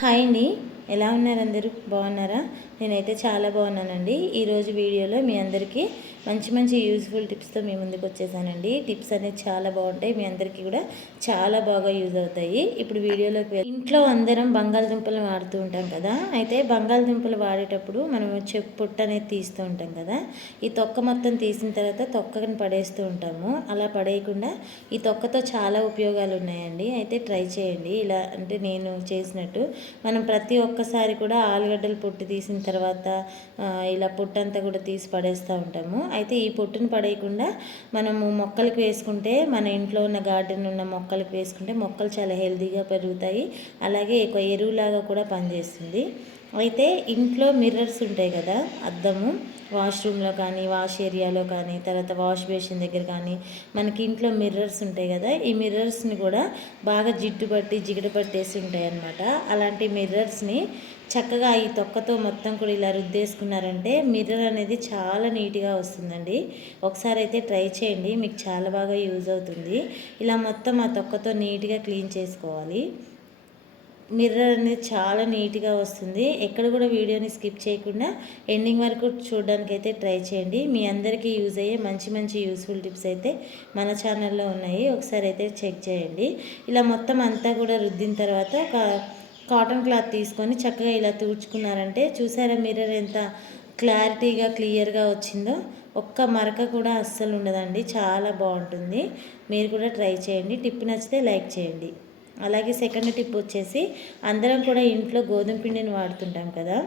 Hi అండి. ఎలా ఉన్నారు అందరూ? బాగున్నారా? నేనైతే చాలా బాగున్నానండి. ఈరోజు వీడియోలో మీ అందరికీ మంచి మంచి యూజ్ఫుల్ టిప్స్తో మీ ముందుకు వచ్చేసానండి. టిప్స్ అనేది చాలా బాగుంటాయి. మీ అందరికీ కూడా చాలా బాగా యూజ్ అవుతాయి. ఇప్పుడు వీడియోలోకి ఇంట్లో అందరం బంగాళదుంపలు వాడుతూ ఉంటాం కదా. అయితే బంగాళదుంపలు వాడేటప్పుడు మనం చెప్పు పొట్టు అనేది తీస్తూ ఉంటాం కదా. ఈ తొక్క మొత్తం తీసిన తర్వాత తొక్కని పడేస్తూ ఉంటాము. అలా పడేయకుండా ఈ తొక్కతో చాలా ఉపయోగాలు ఉన్నాయండి. అయితే ట్రై చేయండి. ఇలా అంటే నేను చేసినట్టు మనం ప్రతి ఒక్క ఒక్కసారి కూడా ఆలుగడ్డలు పొట్టు తీసిన తర్వాత ఇలా పొట్టు అంతా కూడా తీసి పడేస్తూ ఉంటాము. అయితే ఈ పొట్టును పడేయకుండా మనము మొక్కలకు వేసుకుంటే మన ఇంట్లో ఉన్న గార్డెన్ ఉన్న మొక్కలకు వేసుకుంటే మొక్కలు చాలా హెల్తీగా పెరుగుతాయి. అలాగే ఎక్కువ ఎరువులాగా కూడా పనిచేస్తుంది. అయితే ఇంట్లో మిర్రర్స్ ఉంటాయి కదా అద్దము. వాష్రూమ్లో కానీ వాష్ ఏరియాలో కానీ తర్వాత వాష్ బేసిన్ దగ్గర కానీ మనకి ఇంట్లో మిర్రర్స్ ఉంటాయి కదా ఈ మిర్రర్స్ని కూడా బాగా జిడ్డు పట్టి జిగట పట్టేసి ఉంటాయి అన్నమాట. అలాంటి మిర్రర్స్ని చక్కగా ఈ తొక్కతో మొత్తం కూడా ఇలా రుద్దేసుకున్నారంటే మిర్రర్ అనేది చాలా నీట్గా వస్తుందండి. ఒకసారి అయితే ట్రై చేయండి మీకు చాలా బాగా యూజ్ అవుతుంది. ఇలా మొత్తం ఆ తొక్కతో నీట్గా క్లీన్ చేసుకోవాలి. మిర్రర్ అనేది చాలా నీట్గా వస్తుంది. ఎక్కడ కూడా వీడియోని స్కిప్ చేయకుండా ఎండింగ్ వరకు చూడడానికి అయితే ట్రై చేయండి. మీ అందరికీ యూజ్ అయ్యే మంచి మంచి యూస్ఫుల్ టిప్స్ అయితే మన ఛానల్లో ఉన్నాయి. ఒకసారి అయితే చెక్ చేయండి. ఇలా మొత్తం అంతా కూడా రుద్దిన తర్వాత ఒక కాటన్ క్లాత్ తీసుకొని చక్కగా ఇలా తుడుచుకున్నారంటే చూసారా మిర్రర్ ఎంత క్లారిటీగా క్లియర్గా వచ్చిందో? ఒక్క మరక కూడా అస్సలు ఉండదండి. చాలా బాగుంటుంది. మీరు కూడా ట్రై చేయండి. టిప్ నచ్చితే లైక్ చేయండి. అలాగే సెకండ్ టిప్ వచ్చేసి అందరం కూడా ఇంట్లో గోధుమ పిండిని వాడుతుంటాం కదా.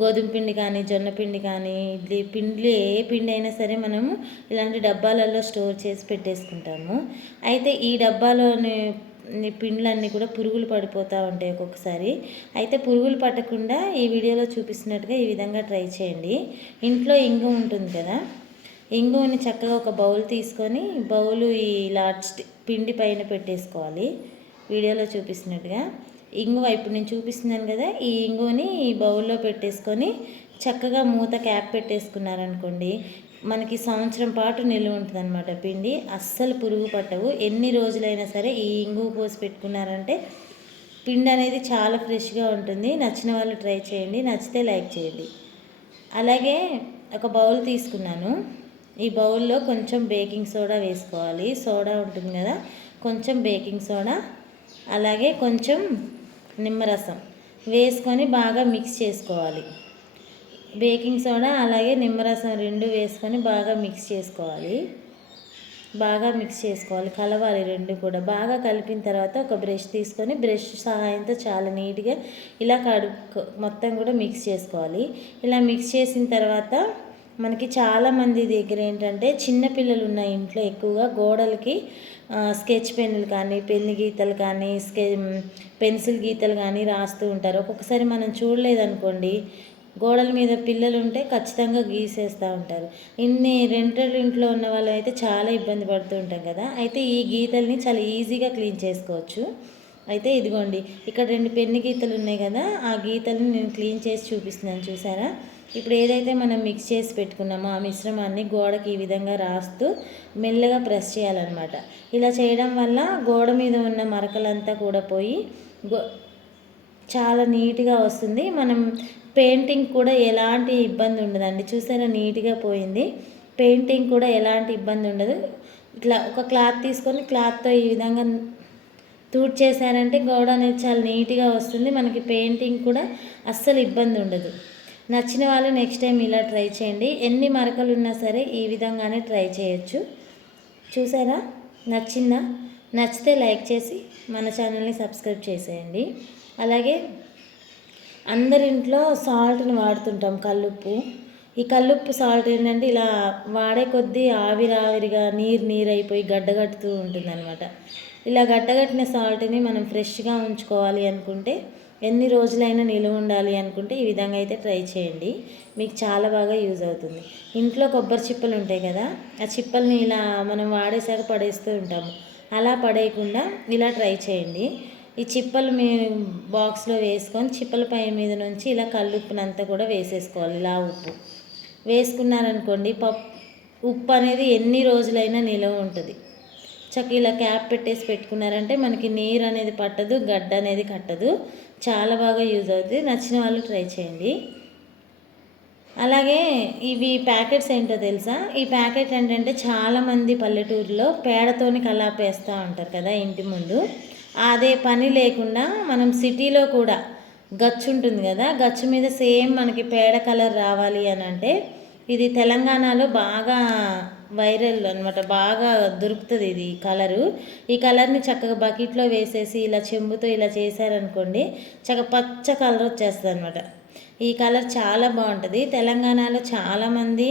గోధుమ పిండి కానీ జొన్న పిండి కానీ ఇడ్లీ పిండి ఏ పిండి అయినా సరే మనము ఇలాంటి డబ్బాలలో స్టోర్ చేసి పెట్టేసుకుంటాము. అయితే ఈ డబ్బాలోని పిండ్లన్నీ కూడా పురుగులు పడిపోతూ ఉంటాయి ఒక్కొక్కసారి. అయితే పురుగులు పట్టకుండా ఈ వీడియోలో చూపిస్తున్నట్టుగా ఈ విధంగా ట్రై చేయండి. ఇంట్లో ఇంగు ఉంటుంది కదా. ఇంగుని చక్కగా ఒక బౌల్ తీసుకొని బౌలు ఈ ఇలా పిండి పైన పెట్టేసుకోవాలి. వీడియోలో చూపిస్తున్నట్టుగా. ఇంగువ ఇప్పుడు నేను చూపిస్తున్నాను కదా ఈ ఇంగువని ఈ బౌల్లో పెట్టేసుకొని చక్కగా మూత క్యాప్ పెట్టేసుకున్నారనుకోండి మనకి సంవత్సరం పాటు నిల్వ ఉంటుందన్నమాట పిండి. అస్సలు పురుగు పట్టవు. ఎన్ని రోజులైనా సరే ఈ ఇంగువ పోసి పెట్టుకున్నారంటే పిండి అనేది చాలా ఫ్రెష్గా ఉంటుంది. నచ్చిన వాళ్ళు ట్రై చేయండి. నచ్చితే లైక్ చేయండి. అలాగే ఒక బౌల్ తీసుకున్నాను. ఈ బౌల్లో కొంచెం బేకింగ్ సోడా వేసుకోవాలి. సోడా ఉంటుంది కదా? కొంచెం బేకింగ్ సోడా అలాగే కొంచెం నిమ్మరసం వేసుకొని బాగా మిక్స్ చేసుకోవాలి. బేకింగ్ సోడా అలాగే నిమ్మరసం రెండు వేసుకొని బాగా మిక్స్ చేసుకోవాలి. బాగా మిక్స్ చేసుకోవాలి. కలవాలి రెండు కూడా. బాగా కలిపిన తర్వాత ఒక బ్రష్ తీసుకొని బ్రష్ సహాయంతో చాలా నీట్గా ఇలా కడు మొత్తం కూడా మిక్స్ చేసుకోవాలి. ఇలా మిక్స్ చేసిన తర్వాత మనకి చాలామంది దగ్గర ఏంటంటే చిన్నపిల్లలు ఉన్న ఇంట్లో ఎక్కువగా గోడలకి స్కెచ్ పెన్నులు కానీ పెన్ను గీతలు కానీ స్కె పెన్సిల్ గీతలు కానీ రాస్తూ ఉంటారు. ఒక్కొక్కసారి మనం చూడలేదనుకోండి గోడల మీద పిల్లలు ఉంటే ఖచ్చితంగా గీసేస్తూ ఉంటారు. ఇన్ని రెంటెడ్ ఇంట్లో ఉన్న వాళ్ళు అయితే చాలా ఇబ్బంది పడుతూ ఉంటాం కదా. అయితే ఈ గీతల్ని చాలా ఈజీగా క్లీన్ చేసుకోవచ్చు. అయితే ఇదిగోండి ఇక్కడ రెండు పెన్ను గీతలు ఉన్నాయి కదా ఆ గీతల్ని నేను క్లీన్ చేసి చూపిస్తున్నాను చూసారా? ఇప్పుడు ఏదైతే మనం మిక్స్ చేసి పెట్టుకున్నామో ఆ మిశ్రమాన్ని గోడకి ఈ విధంగా రాస్తూ మెల్లగా ప్రెస్ చేయాలన్నమాట. ఇలా చేయడం వల్ల గోడ మీద ఉన్న మరకలంతా కూడా పోయి గో చాలా నీట్గా వస్తుంది. మనం పెయింటింగ్ కూడా ఎలాంటి ఇబ్బంది ఉండదండి. చూసారా నీట్గా పోయింది. పెయింటింగ్ కూడా ఎలాంటి ఇబ్బంది ఉండదు. ఇట్లా ఒక క్లాత్ తీసుకొని క్లాత్తో ఈ విధంగా తూడ్ చేశారంటే గోడ అనేది చాలా నీట్గా వస్తుంది. మనకి పెయింటింగ్ కూడా అస్సలు ఇబ్బంది ఉండదు. నచ్చిన వాళ్ళు నెక్స్ట్ టైం ఇలా ట్రై చేయండి. ఎన్ని మరకలు ఉన్నా సరే ఈ విధంగానే ట్రై చేయొచ్చు. చూసారా? నచ్చిందా? నచ్చితే లైక్ చేసి మన ఛానల్ని సబ్స్క్రైబ్ చేసేయండి. అలాగే అందరింట్లో సాల్ట్ని వాడుతుంటాం కల్లుప్పు. ఈ కల్లుప్పు సాల్ట్ ఏంటంటే ఇలా వాడే కొద్దీ ఆవిరి ఆవిరిగా నీరు నీరు అయిపోయి గడ్డగట్టుతూ ఉంటుందన్నమాట. ఇలా గడ్డగట్టిన సాల్ట్ని మనం ఫ్రెష్గా ఉంచుకోవాలి అనుకుంటే ఎన్ని రోజులైనా నిలువ ఉండాలి అనుకుంటే ఈ విధంగా అయితే ట్రై చేయండి. మీకు చాలా బాగా యూజ్ అవుతుంది. ఇంట్లో కొబ్బరి చిప్పలు ఉంటాయి కదా ఆ చిప్పల్ని ఇలా మనం వాడేసాక పడేస్తూ ఉంటాము. అలా పడేయకుండా ఇలా ట్రై చేయండి. ఈ చిప్పలు మీ బాక్స్లో వేసుకొని చిప్పల పై మీద నుంచి ఇలా కల్లుప్పునంతా కూడా వేసేసుకోవాలి. ఇలా ఉప్పు. వేసుకున్నారనుకోండి పప్పు ఉప్పు అనేది ఎన్ని రోజులైనా నిలవ ఉంటుంది. చక్క ఇలా క్యాప్ పెట్టేసి పెట్టుకున్నారంటే మనకి నీరు అనేది పట్టదు గడ్డ అనేది కట్టదు. చాలా బాగా యూజ్ అవుతుంది నచ్చిన వాళ్ళు ట్రై చేయండి. అలాగే ఇవి ప్యాకెట్స్ ఏంటో తెలుసా? ఈ ప్యాకెట్ ఏంటంటే చాలామంది పల్లెటూరులో పేడతోని కలాపేస్తూ ఉంటారు కదా ఇంటి ముందు. అదే పని లేకుండా మనం సిటీలో కూడా గచ్చు ఉంటుంది కదా గచ్చు మీద సేమ్ మనకి పేడ కలర్ రావాలి అని అంటే ఇది తెలంగాణలో బాగా వైరల్ అనమాట బాగా దొరుకుతుంది ఇది కలరు. ఈ కలర్ని చక్కగా బకెట్లో వేసేసి ఇలా చెంబుతో ఇలా చేశారనుకోండి చక్కగా పచ్చ కలర్ వచ్చేస్తుంది అనమాట ఈ కలర్ చాలా బాగుంటుంది. తెలంగాణలో చాలామంది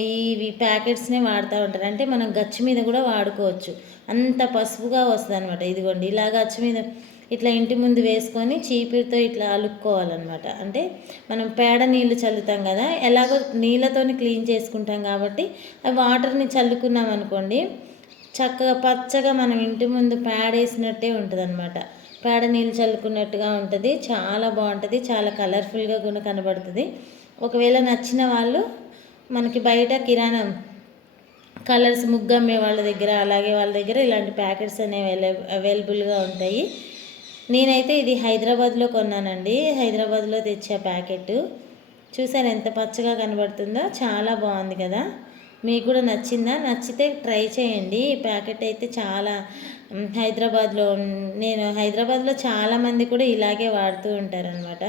ఈ ప్యాకెట్స్నే వాడుతూ ఉంటారు. అంటే మనం గచ్చు మీద కూడా వాడుకోవచ్చు. అంత పసుపుగా వస్తుంది అనమాట ఇదిగోండి ఇలా గచ్చు మీద ఇట్లా ఇంటి ముందు వేసుకొని చీపిరితో ఇట్లా అలుక్కోవాలన్నమాట. అంటే మనం పేడ నీళ్ళు చల్లుతాం కదా ఎలాగో నీళ్ళతో క్లీన్ చేసుకుంటాం కాబట్టి ఆ వాటర్ని చల్లుకున్నాం అనుకోండి చక్కగా పచ్చగా మనం ఇంటి ముందు పేడ వేసినట్టే ఉంటుంది అనమాట పేడ నీళ్ళు చల్లుకున్నట్టుగా ఉంటుంది చాలా బాగుంటుంది చాలా కలర్ఫుల్గా కూడా కనబడుతుంది. ఒకవేళ నచ్చిన వాళ్ళు మనకి బయట కిరాణం కలర్స్ ముగ్గు అమ్మే వాళ్ళ దగ్గర అలాగే వాళ్ళ దగ్గర ఇలాంటి ప్యాకెట్స్ అనేవి అవైలబుల్గా ఉంటాయి. నేనైతే ఇది హైదరాబాద్లో కొన్నానండి. హైదరాబాద్లో తెచ్చే ప్యాకెట్ చూసారు ఎంత పచ్చగా కనబడుతుందో? చాలా బాగుంది కదా. మీకు కూడా నచ్చిందా? నచ్చితే ట్రై చేయండి. ఈ ప్యాకెట్ అయితే చాలా హైదరాబాద్లో నేను హైదరాబాద్లో చాలామంది కూడా ఇలాగే వాడుతూ ఉంటారనమాట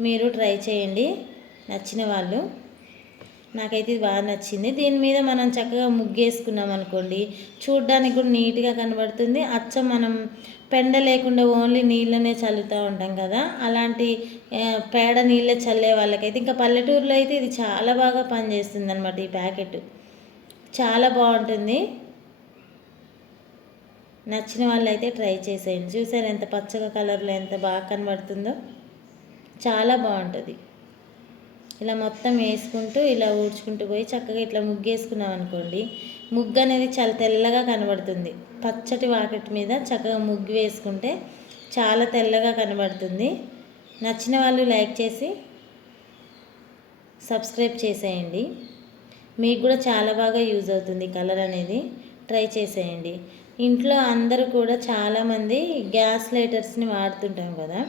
మీరు ట్రై చేయండి. నచ్చిన వాళ్ళు. నాకైతే ఇది బాగా నచ్చింది. దీని మీద మనం చక్కగా ముగ్గేసుకున్నాం అనుకోండి చూడ్డానికి కూడా నీట్గా కనబడుతుంది. అచ్చం మనం పెండ లేకుండా ఓన్లీ నీళ్ళనే చల్లుతూ ఉంటాం కదా. అలాంటి పేడ నీళ్ళే చల్లే వాళ్ళకైతే ఇంకా పల్లెటూరులో అయితే ఇది చాలా బాగా పనిచేస్తుంది అనమాట ఈ ప్యాకెట్. చాలా బాగుంటుంది. నచ్చిన వాళ్ళైతే ట్రై చేసేయండి. చూసారు ఎంత పచ్చగా కలర్లో ఎంత బాగా కనబడుతుందో? చాలా బాగుంటుంది. ఇలా మొత్తం వేసుకుంటూ ఇలా ఊడ్చుకుంటూ పోయి చక్కగా ఇట్లా ముగ్గు వేసుకున్నాం అనుకోండి ముగ్గు అనేది చాలా తెల్లగా కనబడుతుంది. పచ్చటి వాకెట్ మీద చక్కగా ముగ్గు వేసుకుంటే చాలా తెల్లగా కనబడుతుంది. నచ్చిన వాళ్ళు లైక్ చేసి సబ్స్క్రైబ్ చేసేయండి. మీకు కూడా చాలా బాగా యూజ్ అవుతుంది కలర్ అనేది. ట్రై చేసేయండి. ఇంట్లో అందరూ కూడా చాలామంది గ్యాస్ లైటర్స్ని వాడుతుంటాం కదా.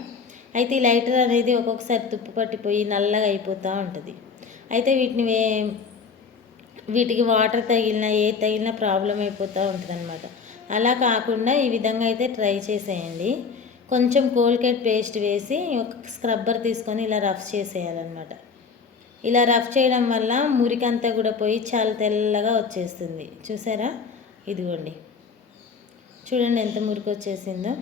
అయితే ఈ లైటర్ అనేది ఒక్కొక్కసారి తుప్పు పట్టిపోయి నల్లగా అయిపోతూ ఉంటుంది. అయితే వీటిని వే వీటికి వాటర్ తగిలినా ఏ తగిలినా ప్రాబ్లం అయిపోతూ ఉంటుంది అనమాట అలా కాకుండా ఈ విధంగా అయితే ట్రై చేసేయండి. కొంచెం కోల్గేట్ పేస్ట్ వేసి ఒక స్క్రబ్బర్ తీసుకొని ఇలా రఫ్ చేసేయాలన్నమాట. ఇలా రఫ్ చేయడం వల్ల మురికంతా కూడా పోయి చాలా తెల్లగా వచ్చేస్తుంది. చూసారా? ఇదిగోండి. చూడండి ఎంత మురికి వచ్చేసిందో.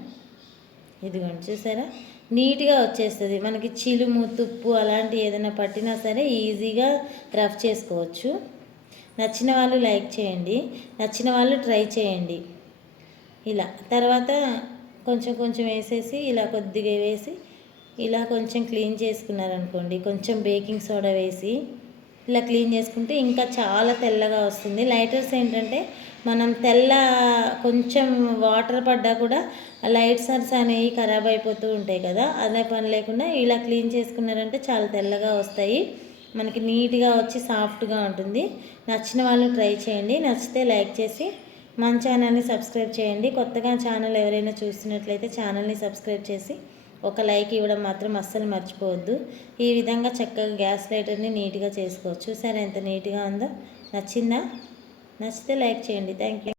ఇదిగోండి చూసారా? నీట్గా వచ్చేస్తుంది. మనకి చిలుము తుప్పు అలాంటి ఏదైనా పట్టినా సరే ఈజీగా రఫ్ చేసుకోవచ్చు. నచ్చిన వాళ్ళు లైక్ చేయండి. నచ్చిన వాళ్ళు ట్రై చేయండి. ఇలా తర్వాత కొంచెం కొంచెం వేసేసి ఇలా కొద్దిగా వేసి ఇలా కొంచెం క్లీన్ చేసుకున్నారనుకోండి కొంచెం బేకింగ్ సోడా వేసి ఇలా క్లీన్ చేసుకుంటే ఇంకా చాలా తెల్లగా వస్తుంది. లైటర్స్ ఏంటంటే మనం తెల్ల కొంచెం వాటర్ పడ్డా కూడా లైట్సర్స్ అనేవి ఖరాబ్ అయిపోతూ ఉంటాయి కదా అదే పని లేకుండా ఇలా క్లీన్ చేసుకున్నారంటే చాలా తెల్లగా వస్తాయి. మనకి నీట్గా వచ్చి సాఫ్ట్గా ఉంటుంది. నచ్చిన వాళ్ళు ట్రై చేయండి. నచ్చితే లైక్ చేసి మన ఛానల్ని సబ్స్క్రైబ్ చేయండి. కొత్తగా ఛానల్ ఎవరైనా చూస్తున్నట్లయితే ఛానల్ని సబ్స్క్రైబ్ చేసి ఒక లైక్ ఇవ్వడం మాత్రం అస్సలు మర్చిపోవద్దు. ఈ విధంగా చక్కగా గ్యాస్ లైటర్ని నీట్గా చేసుకోవచ్చు. సరే ఎంత నీట్గా ఉందో నచ్చిందా? నచ్చితే లైక్ చేయండి. Thank you